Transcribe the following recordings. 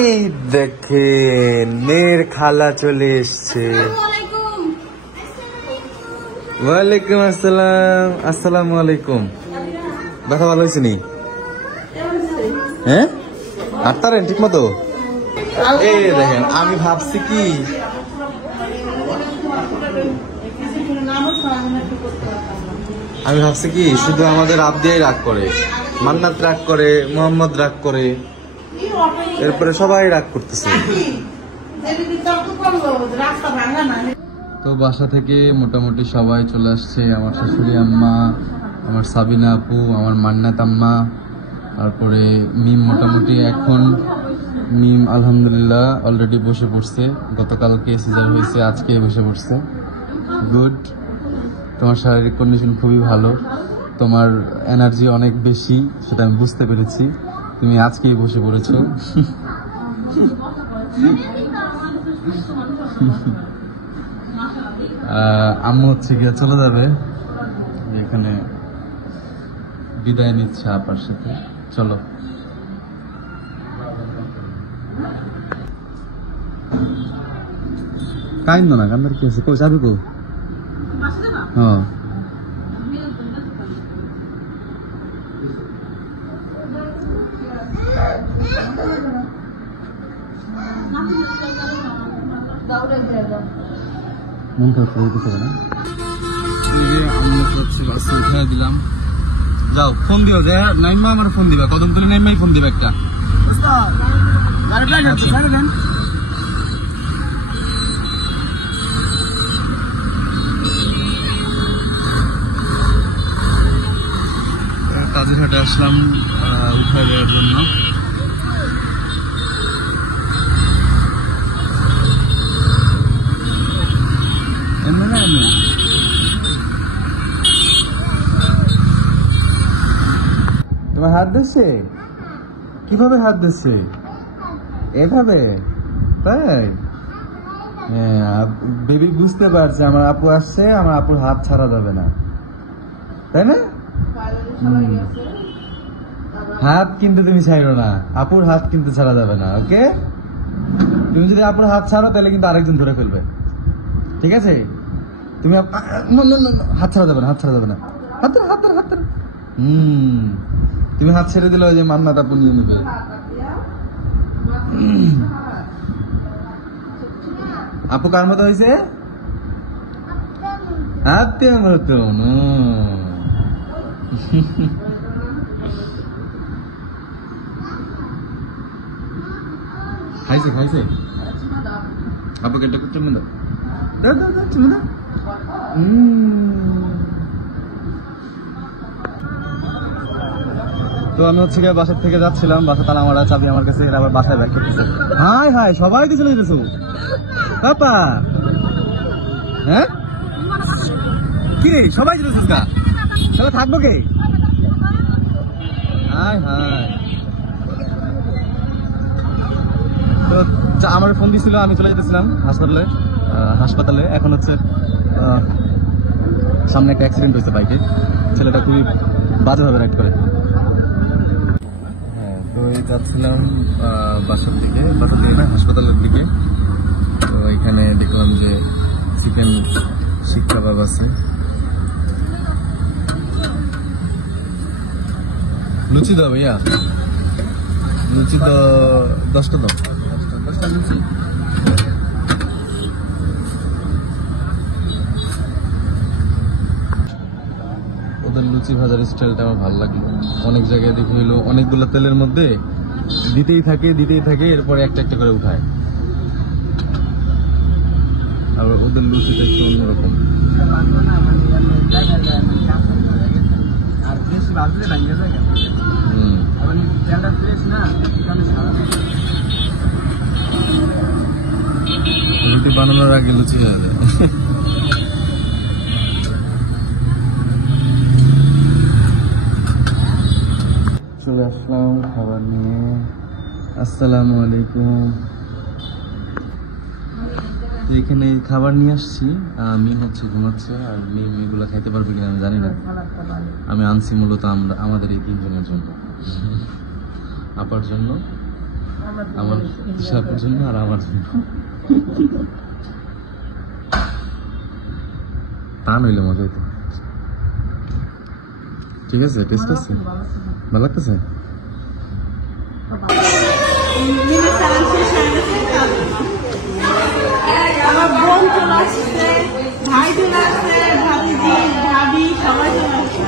এই দেখেন মেয়ের খালা চলে এসছে। ওয়ালাইকুম আসসালাম। আসসালামু আলাইকুম। ব্যথা ভালো হয়েছে নি? হ্যাঁ হাঁটতারেন ঠিক মতো? এই দেখেন আমি ভাবছি কি শুধু আমাদের আবদিয়াই রাগ করে, মান্নাত রাগ করে, মোহাম্মদ রাগ করে, এরপরে সবাই রাগ করতেছে। তো বাসা থেকে মোটামুটি সবাই চলে আসছে, আমার শাশুড়ি আম্মা, আমার সাবিনা আপু, আমার মান্নাত আম্মা, তারপরে মিম। মোটামুটি এখন মিম আলহামদুলিল্লাহ অলরেডি বসে পড়ছে। গতকালকে সিজার হয়েছে, আজকে বসে পড়ছে। গুড, তোমার শারীরিক কন্ডিশন খুবই ভালো, তোমার এনার্জি অনেক বেশি, সেটা আমি বুঝতে পেরেছি। তুমি আজকেই বসে পড়েছো। আম্মু হচ্ছে গিয়ে চলে যাবে, এখানে বিদায় নিচ্ছে আপার সাথে। চলো কাইন্দ না, কান্দার কি আছে? কই যাবি কো? হ্যাঁ মন খারাপ করে দিতে না। উঠে দিলাম, যাও ফোন দিও যে নাইমা আমার ফোন দিবা, কদম তুলে নাইমাই ফোন দিবে একটা। কাজের হাটে আসলাম উঠায় দেওয়ার জন্য। তোমার হাত দিচ্ছে? কিভাবে হাত দিচ্ছে? এভাবে? তাই বেবি বুঝতে পারছে আমার আপু আসছে, আমার আপুর হাত ছাড়া যাবে না, তাই না? হাত কিন্তু তুমি ছাড়ো না, আপুর হাত কিন্তু ছাড়া যাবে না। ওকে, তুমি যদি আপুর হাত ছাড়ো তাহলে কিন্তু আরেকজন ধরে ফেলবে, ঠিক আছে? তুমি হাত ছাড়া যাবে না, হাত ছাড়া যাবে না, হাত হাত হাত। তুমি হাত ছেড়ে দিলে ওই যে মান্নাত আপু নিয়ে নেবে। আপু কার মতো হয়েছে? হাতের মতন। খাইছে খাইছে আপুকে একটা চুমু দাও, দাও দাও দাও চুমু দাও। তো আমি হচ্ছে গিয়ে বাসার থেকে যাচ্ছিলাম, বাসা তালা মারা, চাবি আমার কাছে, আবার বাসায় ব্যাক করতেছে। হাই হাই সবাই তো চলে যেতেছো পাপা। হ্যাঁ কি রে সবাই যেতেছিস গা, তাহলে থাকবো কে? High high. তো আমার ফোন দিয়েছিল, আমি চলে যেতেছিলাম হাসপাতালে। এখন হচ্ছে সামনে একটা অ্যাক্সিডেন্ট হয়েছে বাইকে, ছেলেটা খুবই বাজেভাবে রাইড করে। হ্যাঁ, তো এই যাচ্ছিলাম বাসার দিকে না হাসপাতালের দিকে। তো এখানে দেখলাম যে চিকেন শিক কাবাব আছে। লুচি দাও ভাইয়া, লুচি তো 10টা দাও, 10টা লুচি। ওদের লুচি ভাজার স্টাইলটা আমার ভালো লাগলো। অনেক জায়গায় দেখে হইলো অনেকগুলো তেলের মধ্যে দিতেই থাকে, এরপরে একটা একটা করে উঠায়। আর ওদের লুচিটা একটু অন্যরকম। রুটি বানানোর আগে লুচি হয়ে যায়। চলে আসলাম খাবার নিয়ে। আসসালামু আলাইকুম। এখানে খাবার নিয়ে আসছি, মিম হচ্ছে ঘুমাচ্ছে, আর মিম এগুলো খাইতে পারবে কিনা আমি জানি না। আমি আনছি মূলত আমাদের এই 3 জনের জন্য, আপার জন্য আমার সাপুর জন্য আর আমার জন্য। টান হইলে মজা হইতো। ঠিক আছে, টেস্ট আছে, ভালো লাগতেছে। আমার বোন চলে আসছে, ভাই চলে আসছে, ভাবিজি ভাবি সবাই চলে আসছে।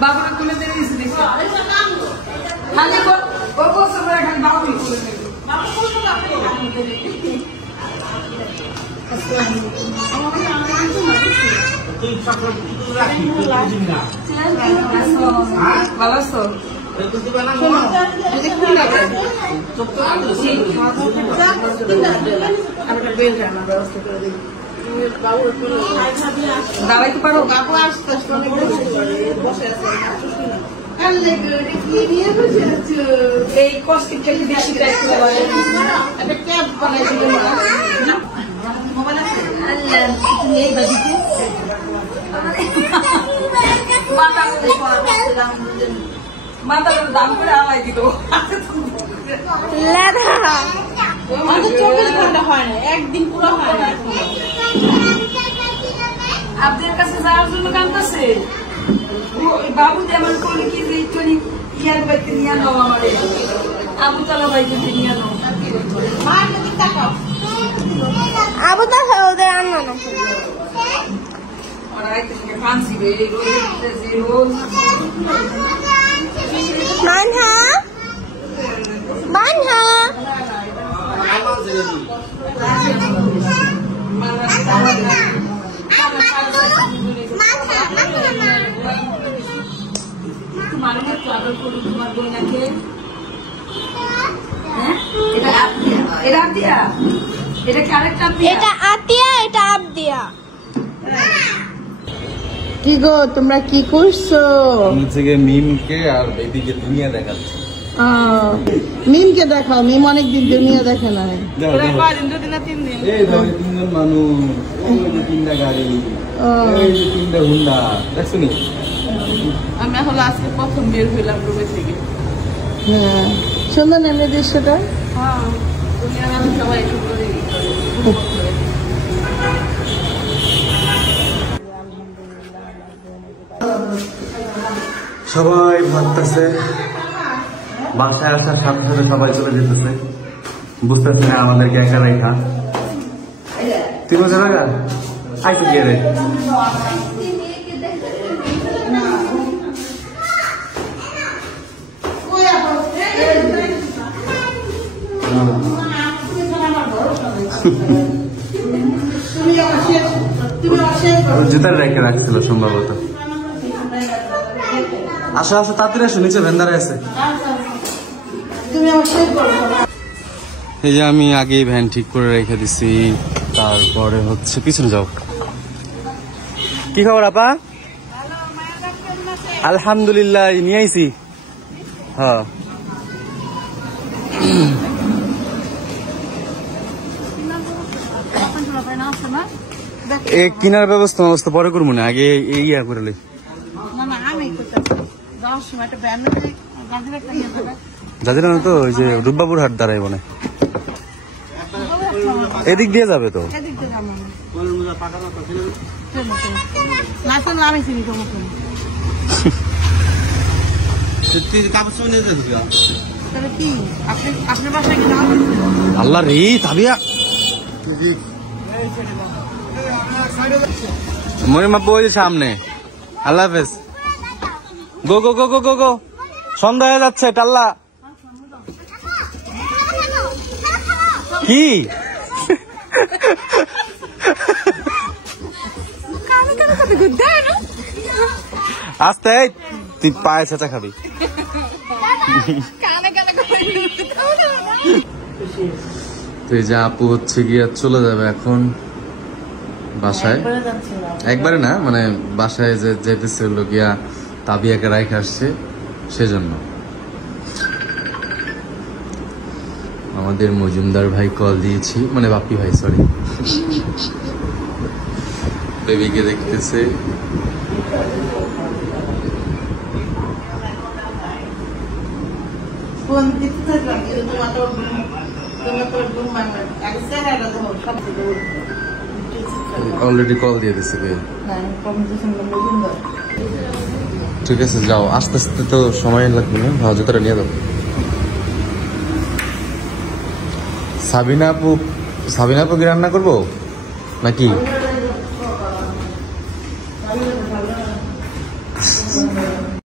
বাবুরা তুলে দিয়ে দিয়েছে দেখছি খালি বাবু সবাই খালি বাবু তুলে দেবে ভালো আছো? দাঁড়াইতে পারো? বাবু আসতে এই কষ্টিক খেলে বেশি একটা ক্যাব বানাইছিল মাথা দাম করে আলাই দিল। হয় না, একদিন পুরো হয় না। আপনাদের কাছে যাওয়ার জন্য কাঁদতেছে বাবু, যেমন করলে কি যে একটুখানি ইয়ার বাইতে নিয়ে নাও, আমাদের আবু তালা বাইতে নিয়ে নাও। আবু তো ওদের আনো না ফান্সি রোজ মানহা মানহা তোমার বইনাকে এটা আতিয়া, এটা ক্যারেক্টার এটা আতিয়া, এটা আবদিয়া। কি গো তোমরা কি করছো? থেকে মিমকে আর বেবিকে দুনিয়া দেখাচ্ছে। মিমকে দেখাও, মিম অনেকদিন দুনিয়া দেখে না। এই ধরো তিনজন মানুষ, এই যে তিনটা গাড়ি, এই যে তিনটা হুন্ডা, দেখছো নি? আমি এখন আজকে প্রথম বের হইলাম রুমে থেকে। হ্যাঁ, সুন্দর না এমনি দৃশ্যটা? হ্যাঁ, দুনিয়ার মানুষ সবাই সুন্দরই করে। সবাই ভাবতেছে, বাসায় আসার সাথে সাথে সবাই চলে যেতেছে, বুঝতেছে না আমাদেরকে একা রেখা। তুই বলছে না আইতে গিয়ে রে জুতার রেখে রাখছিল সম্ভবত। আসো আসো তাড়াতাড়ি আসো, নিচে ভেন্দারে আছে। এই যে আমি আগেই ভ্যান ঠিক করে রেখে দিছি, তারপরে হচ্ছে পিছনে যাও। কি খবর আপা? আলহামদুলিল্লাহ, নিয়ে আইছি। হ্যাঁ কিনার ব্যবস্থা পরে করবো না, আগে ইয়া করে লাই। যাদের না তো ওই যে রূপবাবুর হাট দাঁড়াই বনে, এদিক দিয়ে যাবে তো। আল্লাহ রে তাবিয়া মরিমা বই সামনে। আল্লাহ হাফেজ। গো গো গো গো গো গো, সন্ধ্যা হয়ে যাচ্ছে। টাল্লা কি আস্তে, তুই পায়ে চেঁচা খাবি। তুই যে আপু হচ্ছে গিয়ে চলে যাবে এখন বাসায় একবারে যাচ্ছিলাম। একবারে না, মানে বাসায় যে যেতেছে হলো গিয়া তাবিয়াকে রাইখে আসছে সেজন্য। আমাদের মজুমদার ভাই কল দিয়েছি, মানে বাপ্পি ভাই, সরি, বেবিকে দেখতেছে। ফোন দিতে থাকলাম, কিন্তু তোমার তো ঘুম ভাঙবে। আগে চেহারাটা দেখো, সব থেকে উঠবে। অলরেডি কল দিয়ে দিছে কে? না, কমিউনিকেশন মজুমদার। ঠিক আছে, যাও, আস্তে আস্তে তো সময় লাগবে না, ভাজুতারা নিয়ে দাও। সাবিনা আপু কি রান্না করবো নাকি?